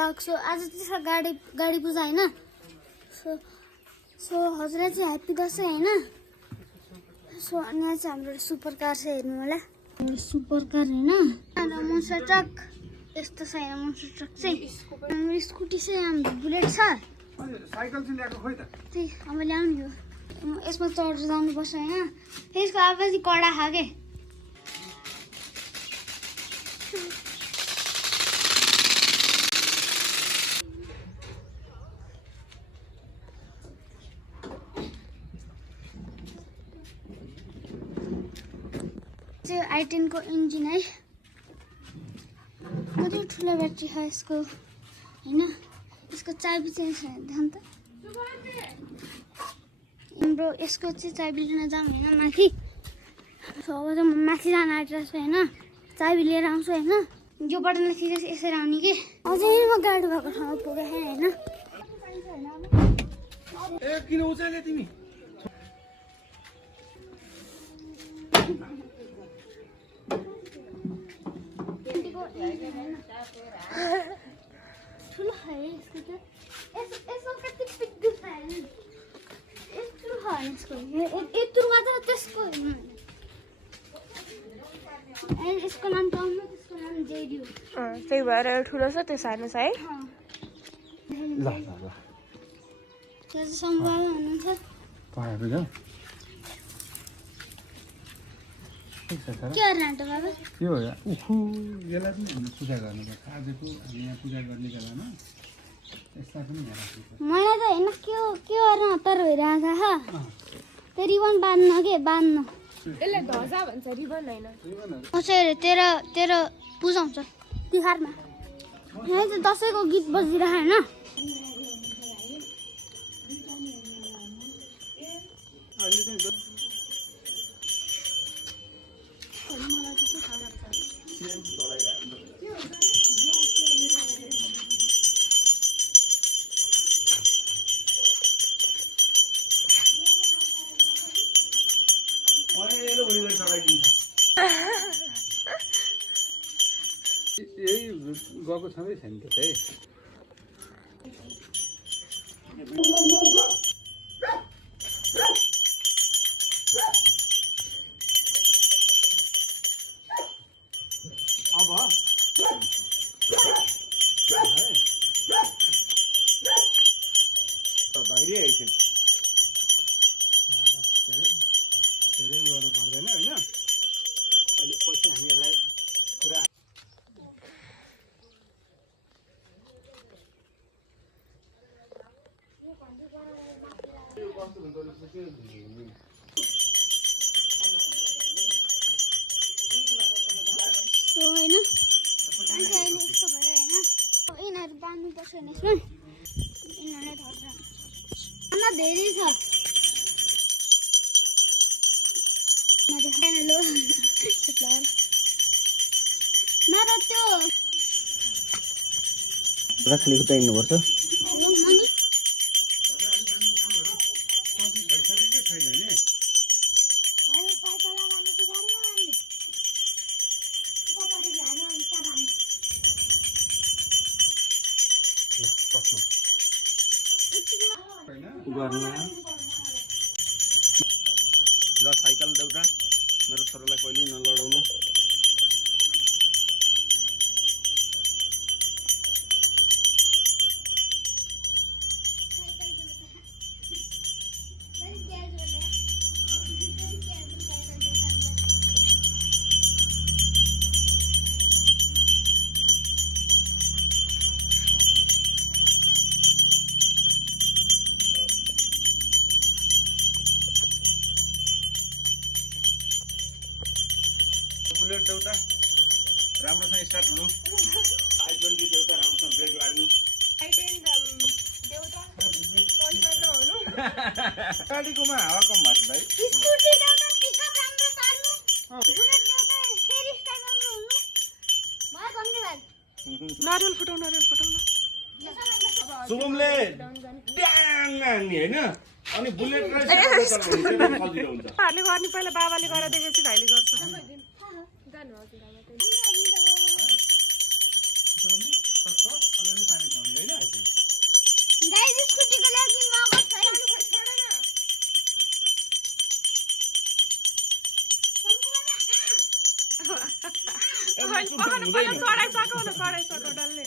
Vlog. So आज चाहिँ गाडी पूजा होइन। सो हजुरलाई चाहिँ ह्याप्पी दसैँ होइन। सो अनि यहाँ चाहिँ हाम्रो सुपर कार छ, हेर्नु होला सुपर कार होइन। मोन्स्टर ट्रक यस्तो छ होइन। मोन्स्टर ट्रक चाहिँ हाम्रो स्कुटी चाहिँ हाम्रो बुलेट छ। साइकल चाहिँ ल्याएको खोइ त। त्यही अब ल्याउनु यो यसमा चढेर जानुपर्छ होइन। त्यसको आवाज कडा खाके। i10 को इन्जिन है। कति ठुलो ब्याट्री छ यसको होइन। यसको चाबी चाहिँ छ ध्यान त। हाम्रो यसको चाहिँ चाबी लिन जाऊँ होइन माथि। सो अब चाहिँ म माथि जान आँटेको छु होइन। चाबी लिएर आउँछु होइन। यो बटनले थिचेपछि यसरी आउने कि। अझै म गाडी भएको ठाउँमा पुगेँ होइन। ए किन उचाले तिमी? ठुलो है यसको त। यसो कति पिग्गु छ होइन। यत्रो छ यसको। यत्रो मात्र त्यसको होइन। यसको नाम टम्लो, त्यसको नाम जेडी हो। त्यही भएर ठुलो छ त्यो सानो छ है। ल ल ल त्यो चाहिँ सम्भाल हुनुहुन्छ। पाएको जाऊ। के गर्नु आँट्यो बाबा? यो उखु यसलाई पनि पूजा गर्नुपर्छ। आजको यहाँ पूजा गर्ने बेलामा यसलाई पनि ध्यान राख्नुपर्छ। मलाई त होइन के गर्न हतार भइरहेको छ। त्यो रिबन बाँध्नु के बाँध्नु। यसलाई ध्वजा भन्छ, रिबन होइन। कसरी तेरो बुझाउँछ तिहारमा। यहाँ चाहिँ दसैँको गीत बजिरहेको होइन। यही गएको छँदै छैन त है। अब धैर्य एकछिन धेरै उ गर्नु पर्दैन होइन। अहिले पछि हामी यसलाई पुरा सो होइन मान्छे अहिले यस्तो भयो होइन। यिनीहरू बाँध्नुपर्छ होइन यसमा। यिनीहरूले धर्छ अन्त धेरै छ। लो नर त्यो राख्ने उता हिँड्नुपर्छ। ल साइकल देउता मेरो छोरालाई कहिले नलडाउनु। बुलेट देउता राम्रोसँग स्टार्ट हुनु। i20 देउता राम्रोसँग ब्रेक लाग्नु। गाडीकोमा हावा कम भएको भाइ। स्कुटी देउता पिकअप राम्रो पार्नु। बुलेट देउता फेरि स्टार्ट राम्रो हुनु। भयो धन्यवाद। नारियल फुटाउन शुभमले ड्याङ हान्ने होइन। अनि बुलेट र स्कुटर चलाउने सजिलो हुन्छ। हामीले गर्ने पहिला बाबाले गरेर देखेपछि भाइले गर्छ। अलिअलि पानी खाउने होइन गाइस स्कुटीको लागि मगज है चढाइसक्यो डल्ले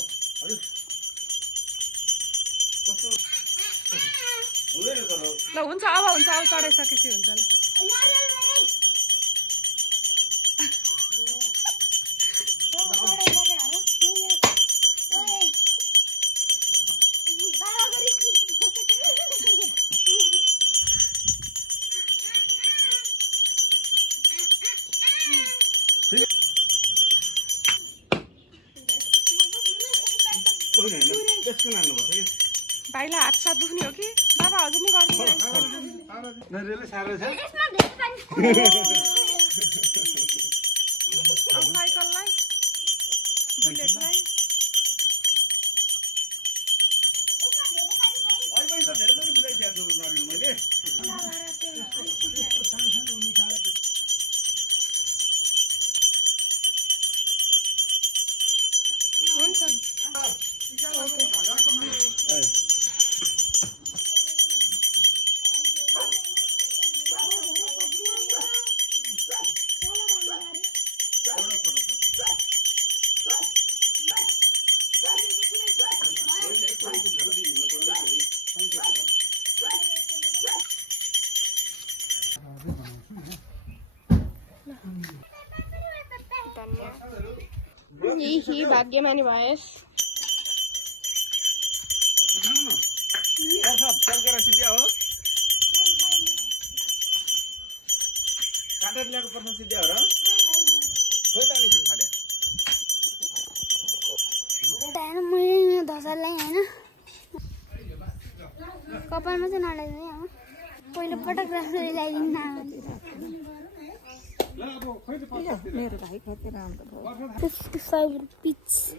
ल हुन्छ अब चढाइसकेपछि हुन्छ ल भाइलाई हात साथ दुख्ने हो कि बाबा हजुर नि गर्नु नरियलै साह्रो छ अब साइकललाई बुलेटलाई हुन्छ यही भाग्यमानी भएस सिद्धिया हो काटेर ल्याएको पर्छ सिद्धिया हो र खोइ त अनि खाले मैले धसालाई होइन कपालमा चाहिँ नलाइदिने अब पहिलो पटक राख्दै ल्याइदिनु मेरो भाइ खतेर अन्त 55 रुपिस